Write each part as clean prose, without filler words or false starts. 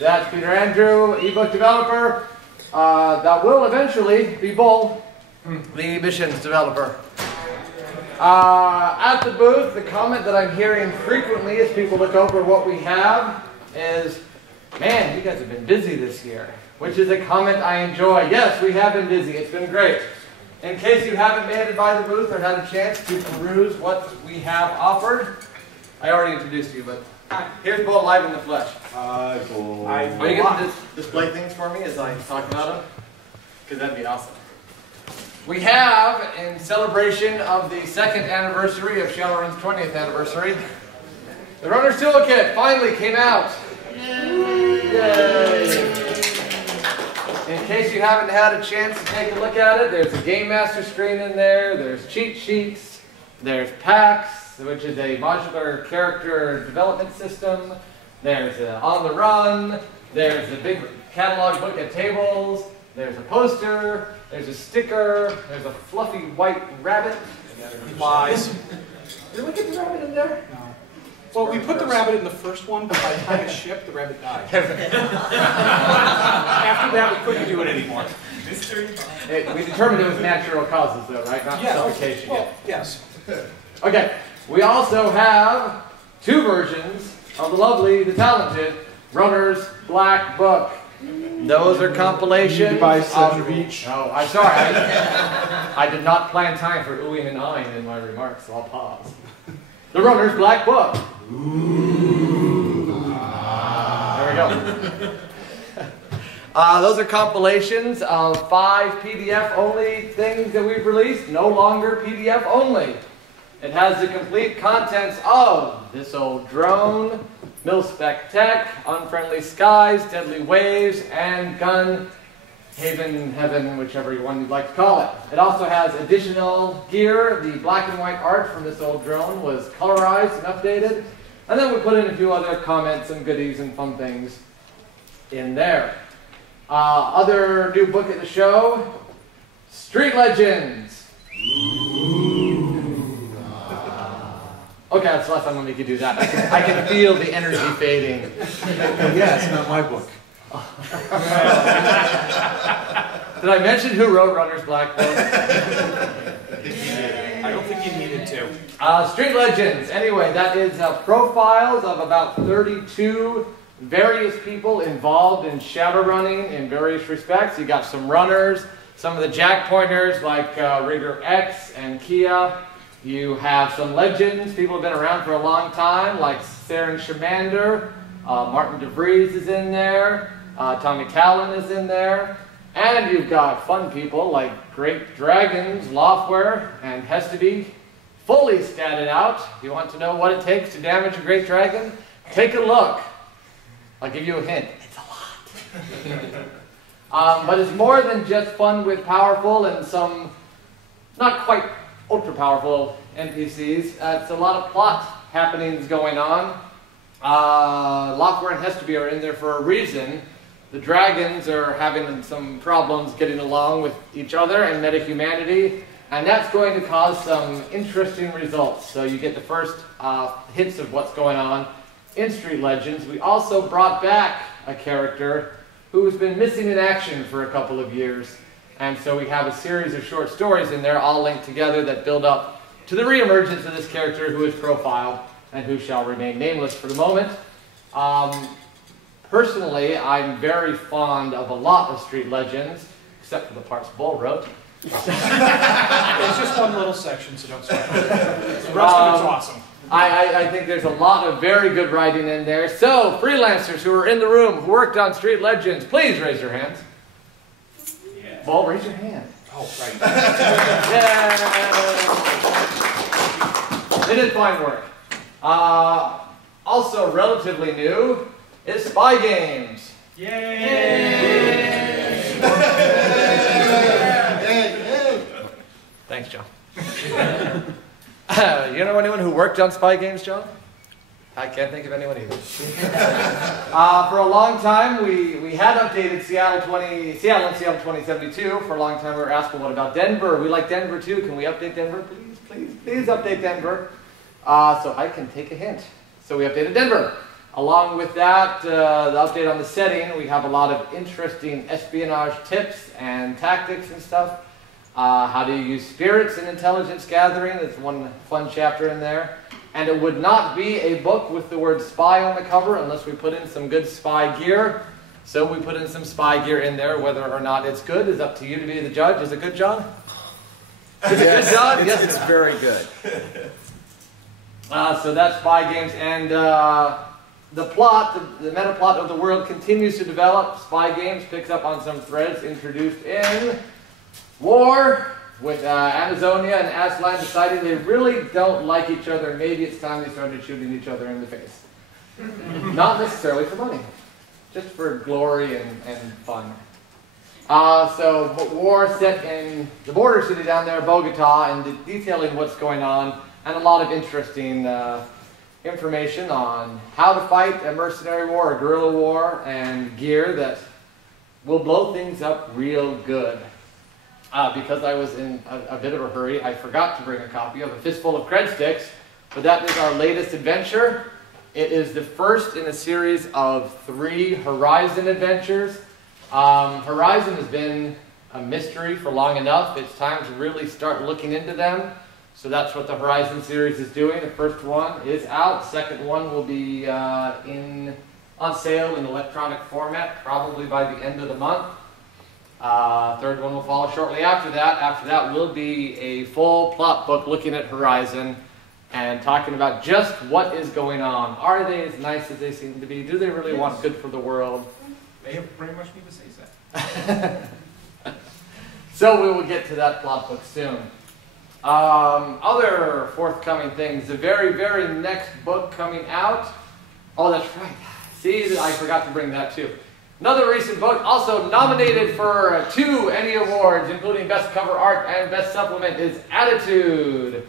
That's Peter Andrew, ebook developer. That will eventually be Bull, the missions developer. At the booth, the comment that I'm hearing frequently as people look over what we have is, man, you guys have been busy this year, which is a comment I enjoy. Yes, we have been busy. It's been great. In case you haven't made it by the booth or had a chance to peruse what we have offered, I already introduced you, but here's Bull live in the flesh. Hi, Bull. Are you going to display things for me as I talk about them? Because that'd be awesome. We have, in celebration of the 2nd anniversary of Shadowrun's 20th anniversary, the Runner's Toolkit finally came out. Yay! In case you haven't had a chance to take a look at it, there's a Game Master screen in there, there's cheat sheets, there's packs, which is a modular character development system, there's On the Run, there's a big catalog book at tables, there's a poster, there's a sticker, there's a fluffy white rabbit. Lies. Did we get the rabbit in there? No. Well, we put the rabbit in the first one, but by the time it shipped, the rabbit died. After that, we couldn't do it anymore. We determined it was natural causes, though, right? Not suffocation. Well, yes. Okay. We also have 2 versions of the lovely, the talented Runner's Black Book. Those are compilations of each. Oh, I'm sorry. I did not plan time for oohing and ahhing in my remarks, so I'll pause. The Runner's Black Book. There we go. Those are compilations of 5 PDF-only things that we've released, no longer PDF only. It has the complete contents of This Old Drone, Mil-Spec Tech, Unfriendly Skies, Deadly Waves, and Gun Haven Heaven, whichever one you'd like to call it. It also has additional gear. The black and white art from This Old Drone was colorized and updated. And then we put in a few other comments and goodies and fun things in there. Other new book at the show, Street Legends. Okay, that's the last time I'm going to make you do that. I can feel the energy fading. Yeah, it's not my book. Did I mention who wrote Runner's Black Book? I don't think you needed to. Street Legends. Anyway, that is profiles of about 32 various people involved in shadowrunning in various respects. You got some runners, some of the jack pointers like Rigger X and Kia. You have some legends, people have been around for a long time, like Saren Shamander, Martin DeVries is in there, Tommy Callan is in there, and you've got fun people like Great Dragons, Loftware, and Hestedy, fully statted out. If you want to know what it takes to damage a Great Dragon, take a look. I'll give you a hint. It's a lot. But it's more than just fun with powerful and some not quite ultra-powerful NPCs. It's a lot of plot happenings going on. Loftware and Hesteby are in there for a reason. The dragons are having some problems getting along with each other and meta-humanity, and that's going to cause some interesting results. So you get the first hints of what's going on in Street Legends. We also brought back a character who has been missing in action for a couple of years. And so we have a series of short stories in there, all linked together, that build up to the reemergence of this character who is profiled and who shall remain nameless for the moment. Personally, I'm very fond of a lot of Street Legends, except for the parts Bull wrote. It's just one little section, so don't sweat. The rest of it's awesome. I think there's a lot of very good writing in there. So, freelancers who are in the room who worked on Street Legends, please raise your hands. Bull, raise your hand. Oh, right. Yeah. They did fine work. Also relatively new is Spy Games. Yay! Thanks, John. You know anyone who worked on Spy Games, John? I can't think of anyone either. For a long time, we had updated Seattle and Seattle 2072. For a long time, we were asked, well, what about Denver? We like Denver too. Can we update Denver? Please update Denver. So I can take a hint. So we updated Denver. Along with that, the update on the setting, we have a lot of interesting espionage tips and tactics and stuff. How to use spirits in intelligence gathering is one fun chapter in there. And it would not be a book with the word spy on the cover unless we put in some good spy gear. So we put in some spy gear in there. Whether or not it's good is up to you to be the judge. Is it good, John? Is it good, John? Yes, it's very good. So that's spy games. And the plot, the meta plot of the world continues to develop. Spy games picks up on some threads introduced in war, with Amazonia and Aslan deciding they really don't like each other. Maybe it's time they started shooting each other in the face. Not necessarily for money, just for glory and fun. So war set in the border city down there, Bogota, and detailing what's going on, and a lot of interesting information on how to fight a mercenary war, a guerrilla war, and gear that will blow things up real good. Because I was in a bit of a hurry, I forgot to bring a copy of A Fistful of Cred Sticks, but that is our latest adventure. It is the first in a series of 3 Horizon adventures. Horizon has been a mystery for long enough. It's time to really start looking into them. So that's what the Horizon series is doing. The first one is out. The second one will be on sale in electronic format, probably by the end of the month. Third one will follow shortly after that. After that will be a full plot book looking at Horizon and talking about just what is going on. Are they as nice as they seem to be? Do they really want good for the world? They pretty much need to say so. So we will get to that plot book soon. Other forthcoming things. The very, very next book coming out. Oh, that's right. See, I forgot to bring that too. Another recent book, also nominated for 2 Emmy Awards, including Best Cover Art and Best Supplement, is Attitude.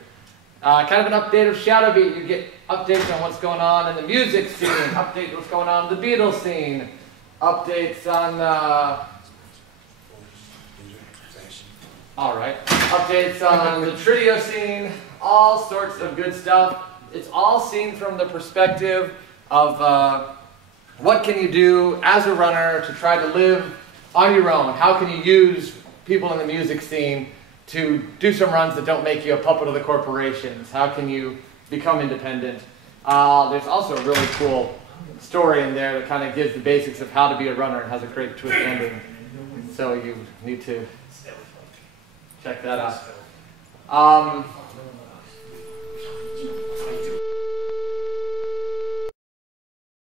Kind of an update of Shadowbeat. You get updates on what's going on in the music scene, updates on what's going on in the Beatles scene, updates on, updates on the Trio scene, all sorts of good stuff. It's all seen from the perspective of what can you do as a runner to try to live on your own? How can you use people in the music scene to do some runs that don't make you a puppet of the corporations? How can you become independent? There's also a really cool story in there that kind of gives the basics of how to be a runner and has a great twist ending. So you need to check that out.